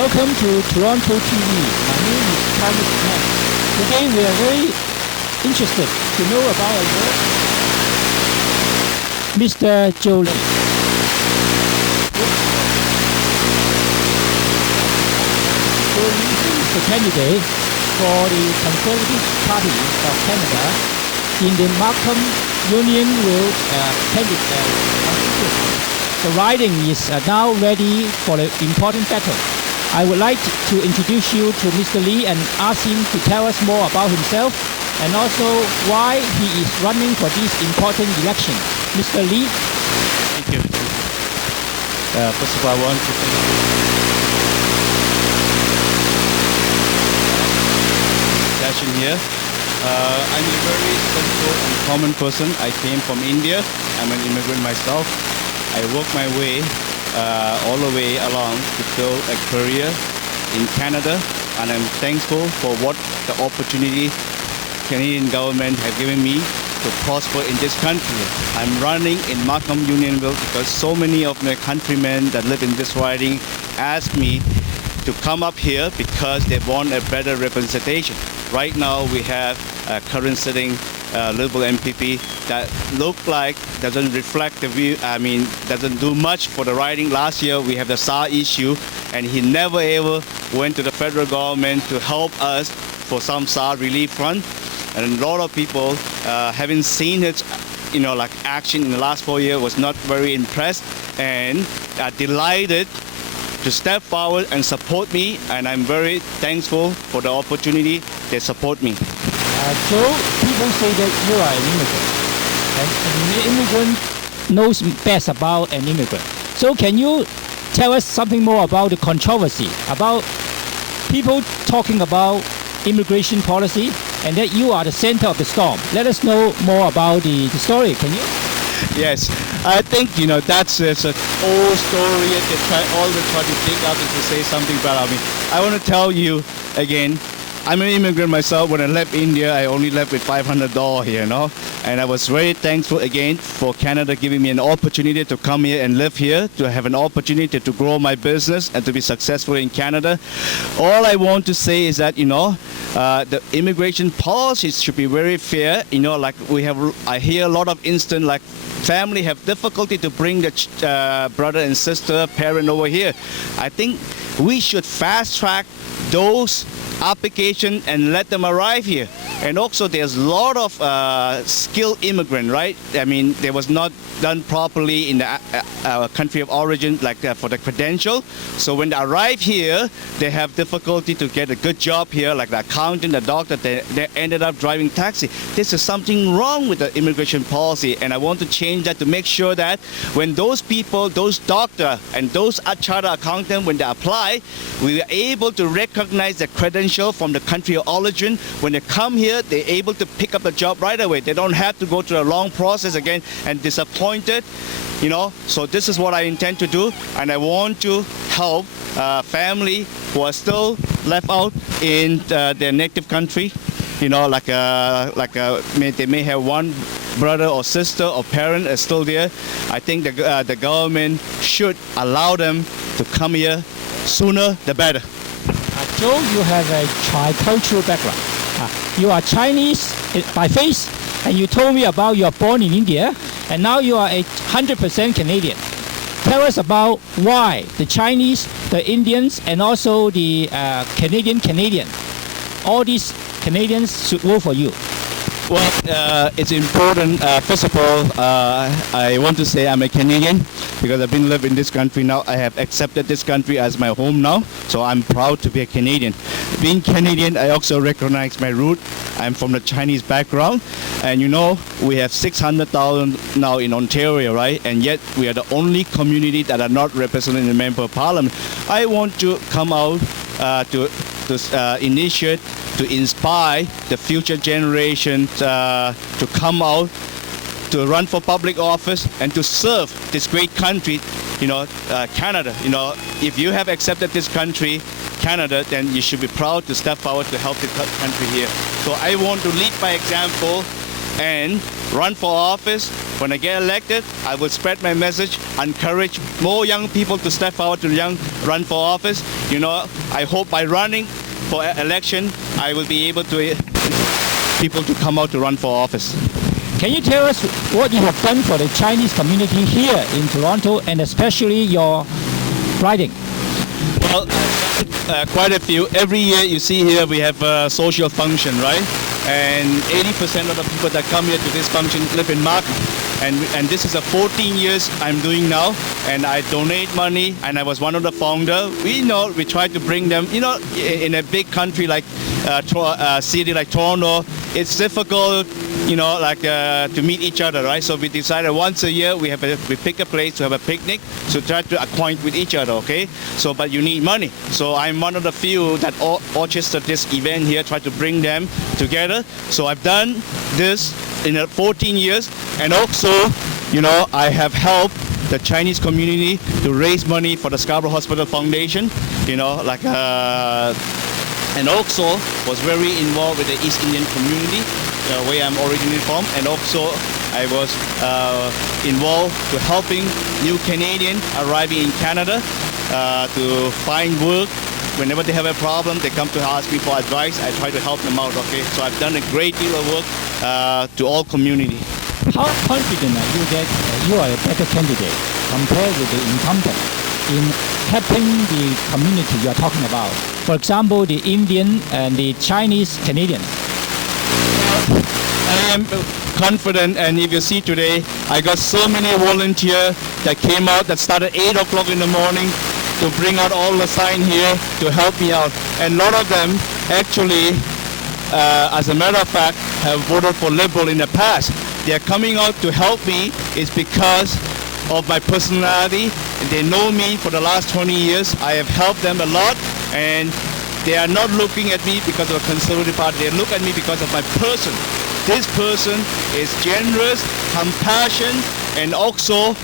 Welcome to Toronto TV. My name is Thomas Mann. Today we are very interested to know about our work, Mr. Joe Lee. Joe Lee is the candidate for the Conservative Party of Canada in the Markham Unionville constituency. The riding is now ready for the important battle. I would like to introduce you to Mr. Lee and ask him to tell us more about himself and also why he is running for this important election. Mr. Lee. Thank you. First of all, I want to thank you. Session here. I'm a very simple and common person. I came from India. I'm an immigrant myself. I worked my way all the way along to build a career in Canada, and I'm thankful for what the opportunity Canadian government have given me to prosper in this country. I'm running in Markham Unionville because so many of my countrymen that live in this riding asked me to come up here because they want a better representation. Right now we have a current sitting Liberal MPP that doesn't reflect the view, doesn't do much for the riding. Last year we have the SAR issue and he never ever went to the federal government to help us for some SAR relief fund. And a lot of people having seen his action in the last 4 years was not very impressed and are delighted to step forward and support me, and I'm very thankful for the opportunity they support me. Joe, people say that you are an immigrant, and an immigrant knows best about an immigrant. So can you tell us something more about the controversy, about people talking about immigration policy, and that you are the center of the storm? Let us know more about the story, can you? Yes, I think that's an old story. They try to dig up and to say something about me. I want to tell you again, I'm an immigrant myself. When I left India, I only left with $500 here, and I was very thankful again for Canada giving me an opportunity to come here and live here, to have an opportunity to grow my business and to be successful in Canada. All I want to say is that the immigration policies should be very fair. I hear a lot of instances like family have difficulty to bring the brother and sister, parent over here. I think we should fast track those application and let them arrive here. And also there's a lot of skilled immigrant, right? They was not done properly in the country of origin, for the credential. So when they arrive here, they have difficulty to get a good job here, like the accountant, the doctor, they ended up driving taxi. This is something wrong with the immigration policy, and I want to change that to make sure that when those people, those doctor and those chartered accountant, when they apply, we are able to recognize the credential from the country of origin. When they come here, they're able to pick up the job right away. They don't have to go through a long process again and disappointed, So this is what I intend to do, and I want to help family who are still left out in their native country. They may have one brother or sister or parent is still there. I think the government should allow them to come here sooner the better. Joe, you have a tricultural background. You are Chinese by face, and you told me about you are born in India, and now you are 100% Canadian. Tell us about why the Chinese, the Indians, and also the Canadian, all these Canadians should vote for you. Well, it's important. First of all, I want to say I'm a Canadian because I've been living in this country now. I have accepted this country as my home now, so I'm proud to be a Canadian. Being Canadian, I also recognize my root. I'm from the Chinese background, and we have 600,000 now in Ontario, right? And yet we are the only community that are not represented in the Member of Parliament. I want to come out to initiate, to inspire the future generation to come out, to run for public office and to serve this great country, Canada. If you have accepted this country, Canada, then you should be proud to step forward to help the country here. So I want to lead by example and run for office. When I get elected, I will spread my message, encourage more young people to step forward to run for office. I hope by running for election, I will be able to people to come out to run for office. Can you tell us what you have done for the Chinese community here in Toronto, and especially your riding? Well, quite a few. Every year you see here we have a social function, right? And 80% of the people that come here to this function live in Markham. And this is a 14 years I'm doing now, and I donate money, and I was one of the founder. We try to bring them, in a big country like city like Toronto, it's difficult, to meet each other, right? So we decided once a year we pick a place to have a picnic, so try to acquaint with each other, okay? So, but you need money. So I'm one of the few that orchestrated this event here, try to bring them together. So I've done this in 14 years, and also, I have helped the Chinese community to raise money for the Scarborough Hospital Foundation, and also was very involved with the East Indian community, where I'm originally from, and also I was involved to helping new Canadians arriving in Canada to find work. Whenever they have a problem, they come to ask me for advice. I try to help them out, okay? So I've done a great deal of work to all community. How confident are you that you are a better candidate compared with the incumbent in helping the community you are talking about? For example, the Indian and the Chinese Canadians. I am confident, and if you see today, I got so many volunteers that came out that started 8 o'clock in the morning to bring out all the sign here to help me out. And a lot of them actually, as a matter of fact, have voted for Liberal in the past. They are coming out to help me is because of my personality. They know me for the last 20 years. I have helped them a lot, and they are not looking at me because of a Conservative Party. They look at me because of my person. This person is generous, compassionate, and also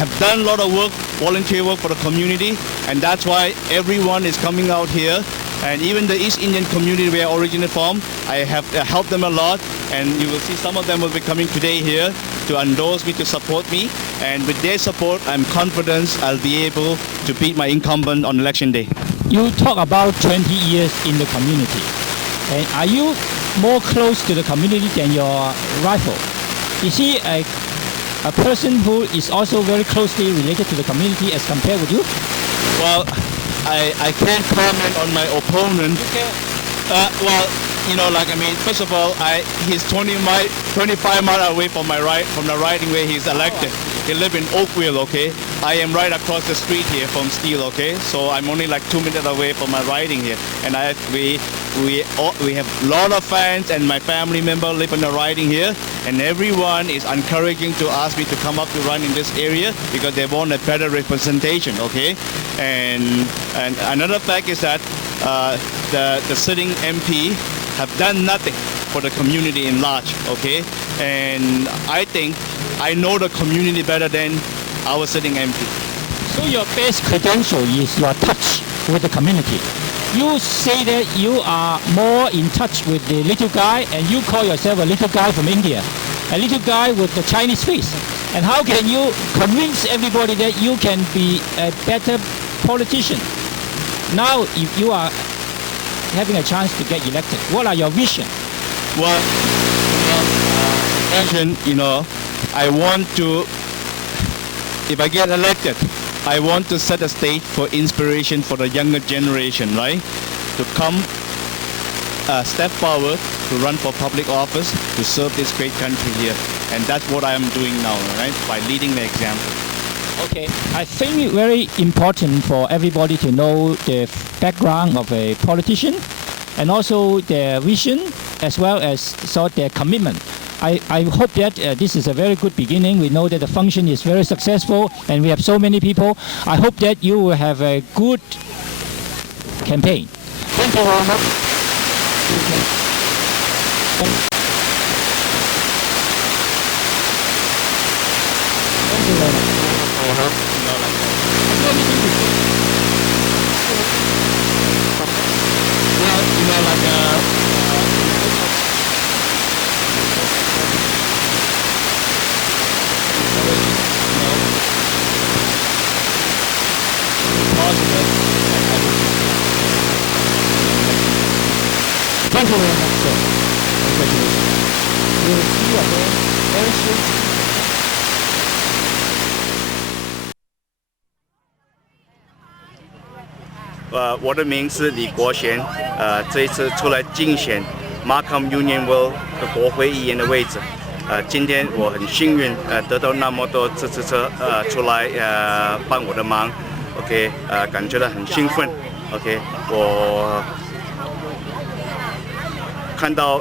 have done a lot of work, volunteer work for the community, and that's why everyone is coming out here. And even the East Indian community where I originally from, I have helped them a lot, and you will see some of them will be coming today here to endorse me, to support me, and with their support, I'm confident I'll be able to beat my incumbent on election day. You talk about 20 years in the community, and are you more close to the community than your rival? Is he a person who is also very closely related to the community as compared with you? Well, I can't comment on my opponent. First of all, he's 25 miles away from the riding where he's elected. He lives in Oakville, okay? I am right across the street here from Steele, okay? So I'm only like 2 minutes away from my riding here. And we have a lot of fans, and my family member live in the riding here, and everyone is encouraging to ask me to come up to run in this area because they want a better representation, okay? And another fact is that the sitting MP have done nothing for the community in large, okay? And I think I know the community better than our sitting MP. So your best credential is your touch with the community. You say that you are more in touch with the little guy, and you call yourself a little guy from India, a little guy with the Chinese face. And how can you convince everybody that you can be a better politician? Now, if you are having a chance to get elected, what are your vision? Well, vision, I want to, if I get elected, I want to set a stage for inspiration for the younger generation, right? To come step forward to run for public office to serve this great country here. And that's what I am doing now, right? By leading the example. Okay, I think it's very important for everybody to know the background of a politician and also their vision as well as their commitment. I hope that this is a very good beginning. We know that the function is very successful and we have so many people. I hope that you will have a good campaign. Thank you very much. Thank you very much. Thank you very much, sir. Congratulations. We'll see you again very soon. 我的名是李国贤，这一次出来竞选 Markham Union World 的国会议员的位置，今天我很幸运，得到那么多支持者，出来帮我的忙 ，OK， 感觉到很兴奋 ，OK， 我看到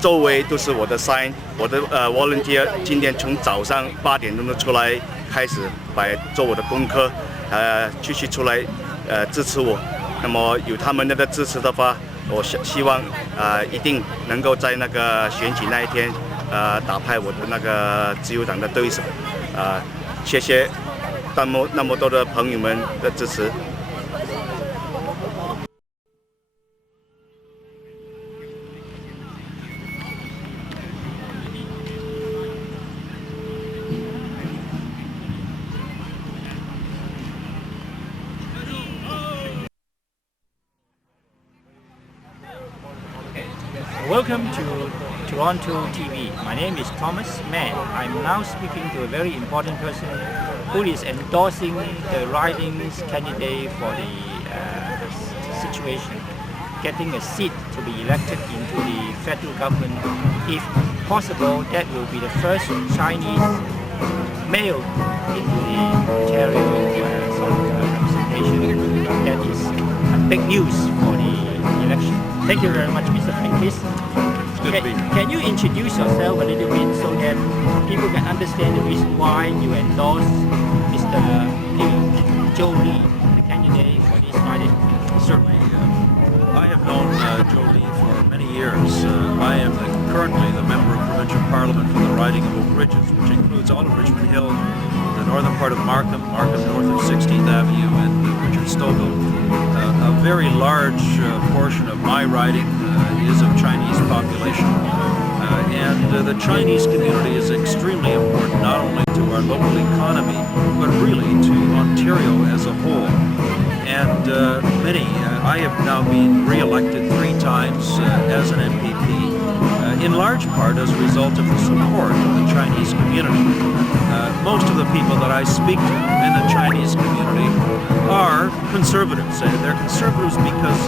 周围都是我的 sign， 我的volunteer 今天从早上8点钟就出来开始做我的功课，继续出来。支持我，那么有他们那个支持的话，我希望一定能够在那个选举那一天，打败我的那个自由党的对手，谢谢那么多的朋友们的支持。Welcome to TorontoTV. My name is Thomas Mann. I'm now speaking to a very important person who is endorsing the riding's candidate for the situation, getting a seat to be elected into the federal government. If possible, that will be the first Chinese male into the Ontario representation. That is a big news for the election. Thank you very much, Mr. Francis. Can you introduce yourself a little bit so that people can understand the reason why you endorse Mr. Joe Lee, the candidate for this riding? Certainly. I have known Joe Lee for many years. I am currently the member of Provincial Parliament for the riding of Oak Ridges, which includes all of Richmond Hill, the northern part of Markham north of 16th Avenue, and Richard Stouffville. A very large portion of my riding is of Chinese population, and the Chinese community is extremely important not only to our local economy but really to Ontario as a whole. And I have now been re-elected 3 times as an MPP, in large part as a result of the support of the Chinese community. Most of the people that I speak to in the Chinese community are conservatives. They're conservatives because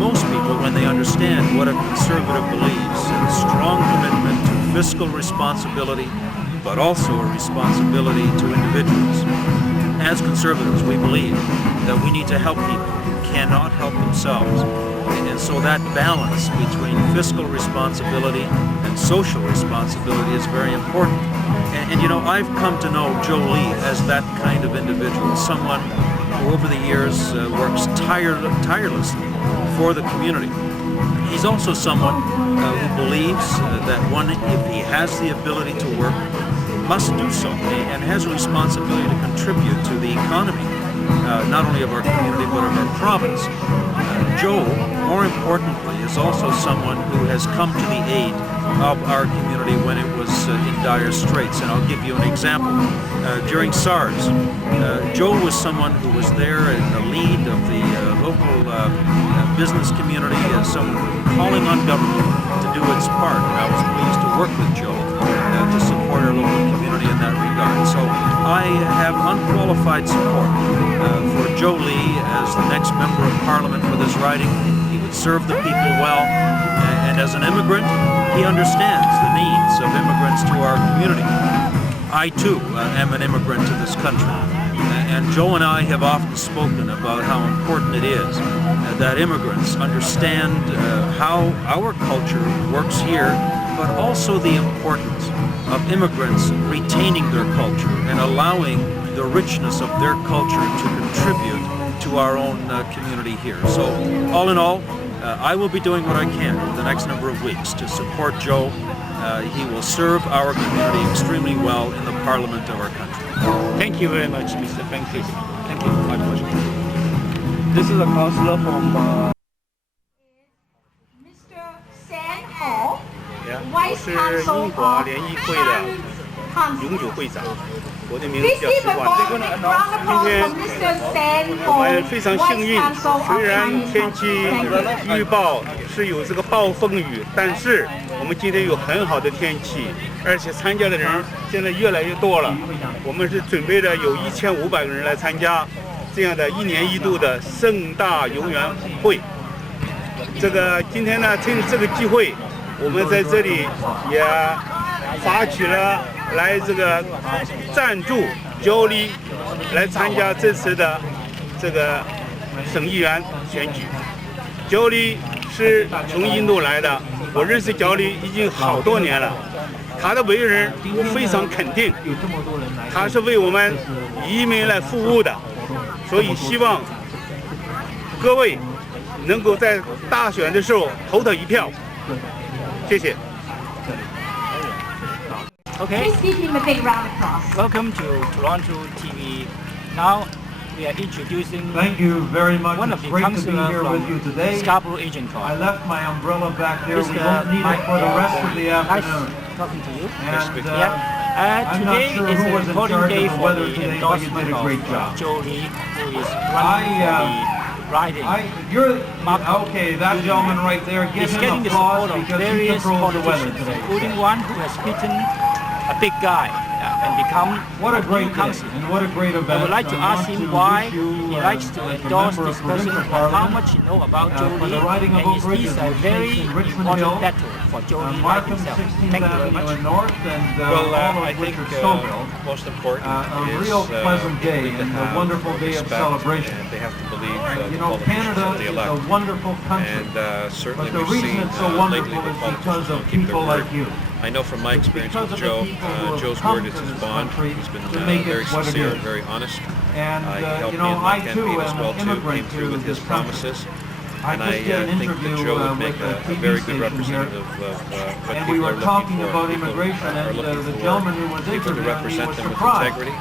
most people, when they understand what a conservative believes, a strong commitment to fiscal responsibility, but also a responsibility to individuals. As conservatives, we believe that we need to help people who cannot help themselves. And so that balance between fiscal responsibility and social responsibility is very important. And you know, I've come to know Joe Lee as that kind of individual, someone who over the years works tirelessly for the community. He's also someone who believes that one, if he has the ability to work, must do so and has a responsibility to contribute to the economy, not only of our community but of our province. Joe, more importantly, is also someone who has come to the aid of our community when it was in dire straits. And I'll give you an example. During SARS, Joe was someone who was there in the lead of the local business community, someone calling on government to do its part. And I was pleased to work with Joe to support our local community in that regard. So I have unqualified support for Joe Lee as the next member of Parliament for this riding. He would serve the people well, and as an immigrant, he understands the needs of immigrants to our community. I too am an immigrant to this country, and Joe and I have often spoken about how important it is that immigrants understand how our culture works here, but also the importance of immigrants retaining their culture and allowing the richness of their culture to contribute to our own community here. So all in all, I will be doing what I can over the next number of weeks to support Joe. He will serve our community extremely well in the Parliament of our country. Thank you very much, Mr. Francis. Thank you. My pleasure. This is a councillor from... Mr. Sam Hall, 我 Vice 是 Council 英国联谊会的永久会长，我的名字叫施冠伟。今天我们非常幸运，虽然天气预报是有这个暴风雨，但是我们今天有很好的天气，而且参加的人现在越来越多了。我们是准备了有1500个人来参加这样的1年1度的盛大游园会。今天呢，趁这个机会，我们在这里也发起了来赞助Jolie来参加这次的省议员选举。Jolie是从印度来的，我认识Jolie已经好多年了。他的为人我非常肯定，他是为我们移民来服务的，所以希望各位能够在大选的时候投他一票。谢谢。Okay. Please give him a big round of applause. Welcome to Toronto TV. Now we are introducing Thank you very much. one of It's the great to be councillors here with you from today. Scarborough Agent Corps. I left my umbrella back there. We Mr. won't need it for the rest of the Nice afternoon. talking to you. And Today I'm not sure is who an was in important charge day of the for weather the today, but you endorsement did a great job. of Jolie, who is running the riding. You're Mark, okay. That gentleman right there. Give He's him getting the applause support of because he various controls the weather politicians, today. including one who has beaten a big guy and become What a great new day councillor. and what a great event. I would like to I ask want him to why wish you, he likes to as a endorse member this of person provincial and how parliament, much he knows about for the Jolie, riding of and Oak is Ridges, this a which very takes in Richmond important Hill, battle for Jolie by Markham, himself. 16th Thank you very Avenue much. in North, and Well, all I of which think are Stouffville. most important A is real pleasant day people and to a have wonderful day of respect, celebration. and they have to believe You the know, politicians Canada that they is elect. a wonderful country, And certainly but the we've reason seen it's so lately wonderful the is politicians because of don't keep their people word. like you. I know from my experience Because with of the Joe, people who have Joe's come word to is his this bond. country He's been to make it very what it sincere is. and very honest. And He helped you me know, in my I too campaign as am well an too, immigrant came to through with his this country. promises. I And just I did an think that interview Joe would make with a a TV very good station here, representative of what and we people were are talking looking for. about People immigration, are and looking the for gentleman who was people to interviewing me represent was them with surprised integrity,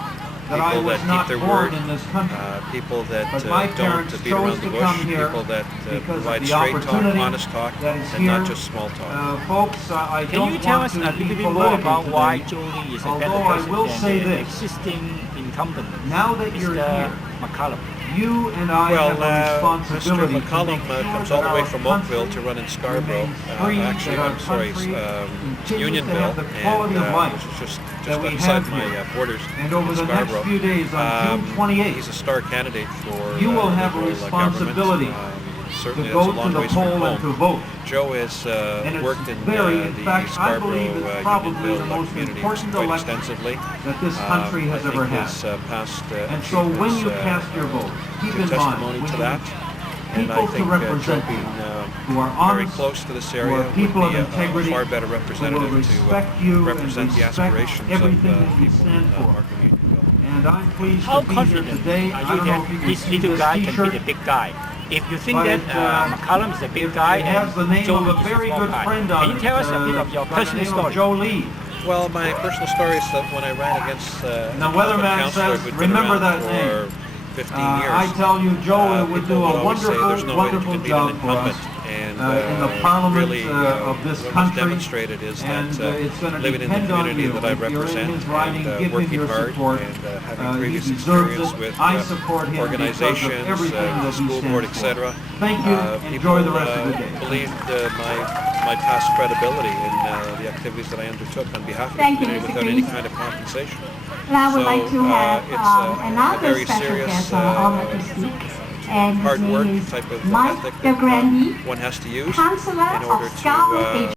that I people was that keep not their born word, in this country. people that But my don't parents beat around chose the to bush, come here people that because of provide the straight talk, opportunity honest talk, that is and not here. just small talk. Folks, I Can don't you tell want us a to little be bit more about political why today. Jolie is a better Although I person will than say the this, existing incumbent, now that you're Mr. here, McCallum? you and I Well, have a Mr. responsibility to McCollum make sure comes that all the way our from country Oakville to run in Scarborough. remains free, Actually, that our I'm sorry, country continues to Unionville, have the quality of and life which is just that we outside have my here. borders And over in the next Scarborough. few days, on June 28th, He's a star candidate for you will have a Liberal responsibility government. to Certainly go that's a to long the ways from poll and to home. vote. Joe has And it's worked in very, the in fact, I Scarborough believe it's probably the Unionville most community important quite election extensively. that this country has I ever think had. his past And so when you achievements, cast your vote, keep give in mind, testimony we to need that. And I people to think represent Joe you, being who are very honest, close to this who area are people would be of integrity, a far better who will representative respect to you and represent the respect aspirations everything of that you people stand in for. Markham Unionville. And I'm pleased How to be here confident today. are I you don't know that if you can this see little this guy can t-shirt, be the big guy? If you think but that it, McCallum is a big it guy has the and name Jolie of a is very small good guy, friend on can you it, tell us a bit of your by the personal name of story? Jolie. Well, my personal story is that when I ran against the weatherman councillor says, who'd been remember around that for name. 15 years. I tell you, Joe would do people a always say wonderful, there's no way that you wonderful can beat job an for us incumbent. And in the parliament really, of this what was country. demonstrated is And that it's going to living in the depend on community you. that I If you're in represent his riding, and give him working your hard support. and having He previous deserves experience it. with I support him because of organizations, everything that he school board, stands for. etc. Thank you. Enjoy the People, rest of the day. believed my past credibility in the activities that I undertook on behalf of the Thank you, community Mr. without any Green. kind of compensation. And I would like to have it's a another very special serious, guest honored to speak. And his hard work name is type of Mike ethic the that Grandi, one has to use Councillor in order of Scarborough to